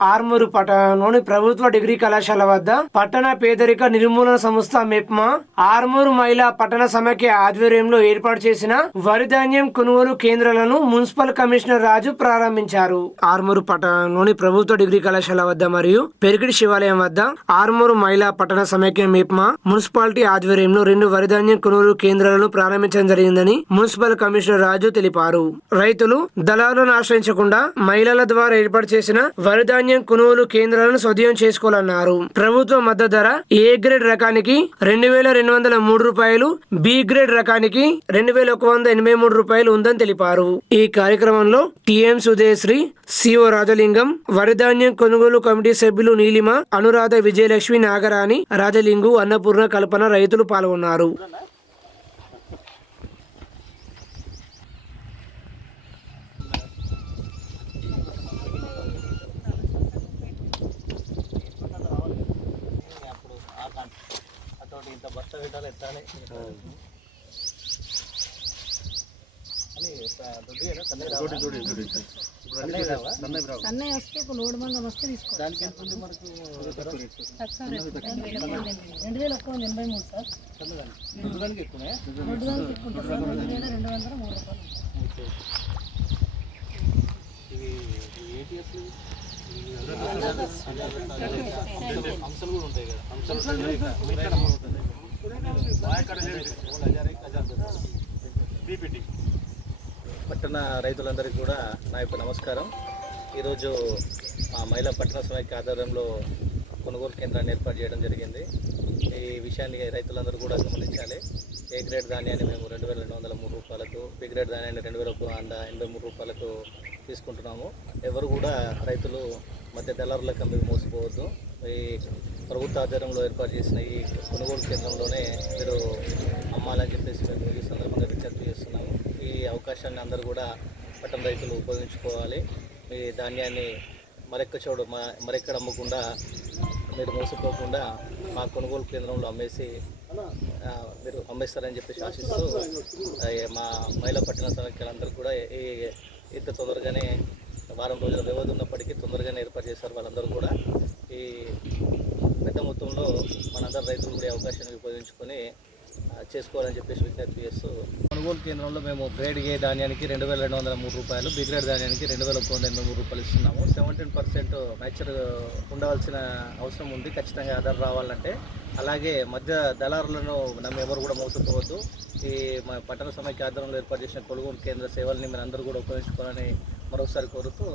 ఆర్మూరు పట్టణంలోని ప్రభుత్వ డిగ్రీ కళాశాల వద్ద పట్టణ పేదరిక నిర్మూలన సంస్థ మెప్మా ఆర్మూరు మహిళా పట్టణ సమైక్య ఆధ్వర్యంలో ఏర్పాటు చేసిన వరిధాన్యం కొనుగోలు కేంద్రాలను మున్సిపల్ కమిషనర్ రాజు ప్రారంభించారు. ఆర్మూరు పట్టణంలోని ప్రభుత్వ డిగ్రీ కళాశాల వద్ద మరియు పెరిగిడి శివాలయం వద్ద ఆర్మూరు మహిళా పట్టణ సమైక్య మెప్మా మున్సిపాలిటీ ఆధ్వర్యంలో రెండు వరిధాన్యం కొనుగోలు కేంద్రాలను ప్రారంభించడం జరిగిందని మున్సిపల్ కమిషనర్ రాజు తెలిపారు. రైతులు దళాలను ఆశ్రయించకుండా మహిళల ద్వారా ఏర్పాటు చేసిన వరిధాన్యం ధాన్యం కొనుగోలు కేంద్రాలను సద్వినియోగం చేసుకోవాలన్నారు. ప్రభుత్వ మద్దతు ధర ఏ గ్రేడ్ రకానికి రెండు వేల రెండు వందల మూడు రూపాయలు బి గ్రేడ్ రకానికి రెండు వేల ఒక వంద ఎనభై మూడు రూపాయలు ఉందని తెలిపారు. ఈ కార్యక్రమంలో టిఎం సుధేశ్రీ సిఓ రాజలింగం వరిధాన్యం కొనుగోలు కమిటీ సభ్యులు నీలిమ అనురాధ విజయలక్ష్మి నాగరాణి రాజలింగు అన్నపూర్ణ కల్పన రైతులు పాల్గొన్నారు. అతోటి ఇంత బస్త పెట్టాలి ఎత్తాలి అని దొడ్డిగా సన్నయ్య రావా? సన్నయ్య రావా? అన్నయ్య వస్తే ఒక లోడ్ మంగం వస్తే తీసుకో దానికి ఎంత ఉంది మనకు తక్కువ రేటు. రెండు వేల ఒక్క వంద ఎనభై మూడు సార్ సన్నదానికి దొడ్డుదానికి ఎక్కువనే రెండు వందలు తీసుకుంటారు సార్ రెండు వేల రెండు వందల మూడు రూపాయలు ఇవి ఇవి ఏంటి అసలు ఇవి అంశాలు కూడా ఉంటాయి కదా అంశాలు పట్టణ రైతులందరికీ కూడా నా యొక్క నమస్కారం. ఈరోజు మా మహిళా పట్టణ సమైక్య ఆధ్వర్యంలో కొనుగోలు కేంద్రాన్ని ఏర్పాటు చేయడం జరిగింది. ఈ విషయాన్ని రైతులందరూ కూడా గమనించాలి. ఏ గ్రేడ్ ధాన్యాన్ని మేము రెండు వేల రెండు వందల మూడు రూపాయలకు బి గ్రేడ్ ధాన్యాన్ని రెండు వేల వంద ఎనభై మూడు రూపాయలకు తీసుకుంటున్నాము. ఎవరు కూడా రైతులు మధ్య దళారులకు అమ్మి మోసపోవద్దు. ఈ ప్రభుత్వ ఆధ్వర్యంలో ఏర్పాటు చేసిన ఈ కొనుగోలు కేంద్రంలోనే మీరు అమ్మాలని చెప్పేసి మేము ఈ సందర్భంగా విజ్ఞప్తి చేస్తున్నాము. ఈ అవకాశాన్ని అందరూ కూడా పట్టణ రైతులు ఉపయోగించుకోవాలి. మీ ధాన్యాన్ని మరెక్క చోడు మా మరెక్కడ అమ్మకుండా మీరు మోసపోకుండా మా కొనుగోలు కేంద్రంలో అమ్మేసి మీరు అమ్మేస్తారని చెప్పేసి ఆశిస్తూ మా మహిళా పట్టణ సమైక్యాలందరూ కూడా ఈ ఇంత తొందరగానే వారం రోజుల వ్యవధి ఉన్నప్పటికీ తొందరగానే ఏర్పాటు చేశారు వాళ్ళందరూ కూడా. సందర్భంలో పెద్ద మనందరు రైతులు కూడా అవకాశాన్ని ఉపయోగించుకొని చేసుకోవాలని చెప్పేసి విజ్ఞప్తి చేస్తూ కొనుగోలు కేంద్రంలో మేము గ్రేడ్ ఏ ధాన్యానికి రెండు వేల రెండు వందల మూడు రూపాయలు బి గ్రేడ్ ధాన్యానికి రెండు వేల ఒక వందల ఎనభై మూడు రూపాయలు ఇస్తున్నాము. సెవెంటీన్ పర్సెంట్ మ్యాచర్ ఉండవలసిన అవసరం ఉంది. ఖచ్చితంగా ఆధార్ రావాలంటే. అలాగే మధ్య దళారులను నమ్మి ఎవరు కూడా మోసపోవద్దు. ఈ మా పట్టణ సమైక్య ఆధ్వర్యంలో ఏర్పాటు చేసిన కొనుగోలు కేంద్ర సేవల్ని మీరు అందరూ కూడా ఉపయోగించుకోవాలని మరొకసారి కోరుతూ